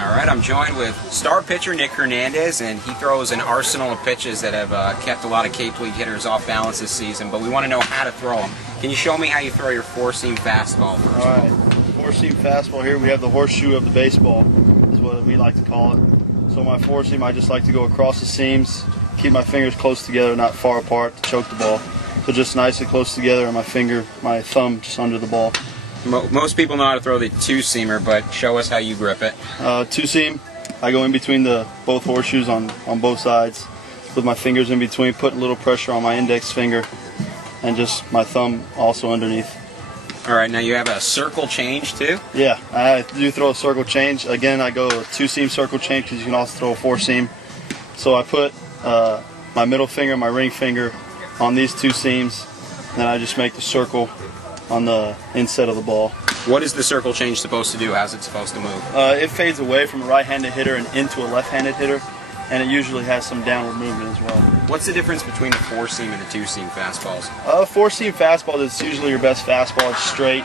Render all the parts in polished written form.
All right, I'm joined with star pitcher Nick Hernandez, and he throws an arsenal of pitches that have kept a lot of Cotuit hitters off balance this season, but we want to know how to throw them. Can you show me how you throw your four-seam fastball first? All right, four-seam fastball here, we have the horseshoe of the baseball, is what we like to call it. So my four-seam, I just like to go across the seams, keep my fingers close together, not far apart to choke the ball. So just nice and close together, and my thumb just under the ball. Most people know how to throw the two-seamer, but show us how you grip it. Two-seam, I go in between both horseshoes on both sides with my fingers in between, put a little pressure on my index finger, and just my thumb also underneath. All right, now you have a circle change too? Yeah, I do throw a circle change. Again, I go a two-seam circle change because you can also throw a four-seam. So I put my middle finger and my ring finger on these two seams, and then I just make the circle on the inside of the ball. What is the circle change supposed to do? How's it supposed to move? It fades away from a right-handed hitter and into a left-handed hitter, and it usually has some downward movement as well. What's the difference between the four-seam and the two-seam fastballs? Four-seam fastball is usually your best fastball. It's straight.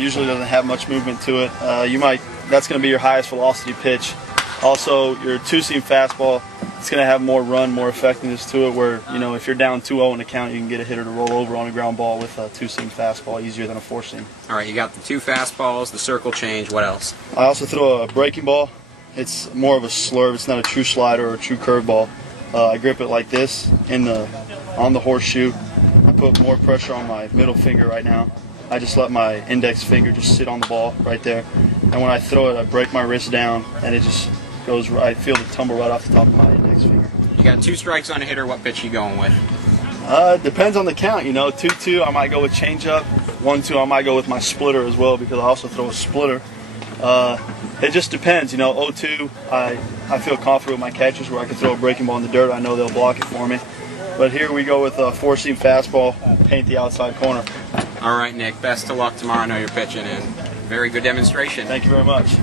Usually doesn't have much movement to it. That's going to be your highest velocity pitch. Also, your two-seam fastball, it's going to have more run, more effectiveness to it, where, you know, if you're down 2-0 in the count, you can get a hitter to roll over on a ground ball with a two-seam fastball easier than a four-seam. All right, you got the two fastballs, the circle change, what else? I also throw a breaking ball. It's more of a slurve. It's not a true slider or a true curveball. I grip it like this on the horseshoe. I put more pressure on my middle finger right now. I just let my index finger just sit on the ball right there. And when I throw it, I break my wrist down, and it just goes right. I feel the tumble right off the top of my index finger. You got two strikes on a hitter. What pitch are you going with? Depends on the count. You know, 2-2, I might go with changeup. 1-2, I might go with my splitter as well, because I also throw a splitter. It just depends. You know, 0-2, I feel confident with my catchers where I can throw a breaking ball in the dirt. I know they'll block it for me. But here we go with a four-seam fastball, paint the outside corner. All right, Nick. Best of luck tomorrow. I know you're pitching, and very good demonstration. Thank you very much.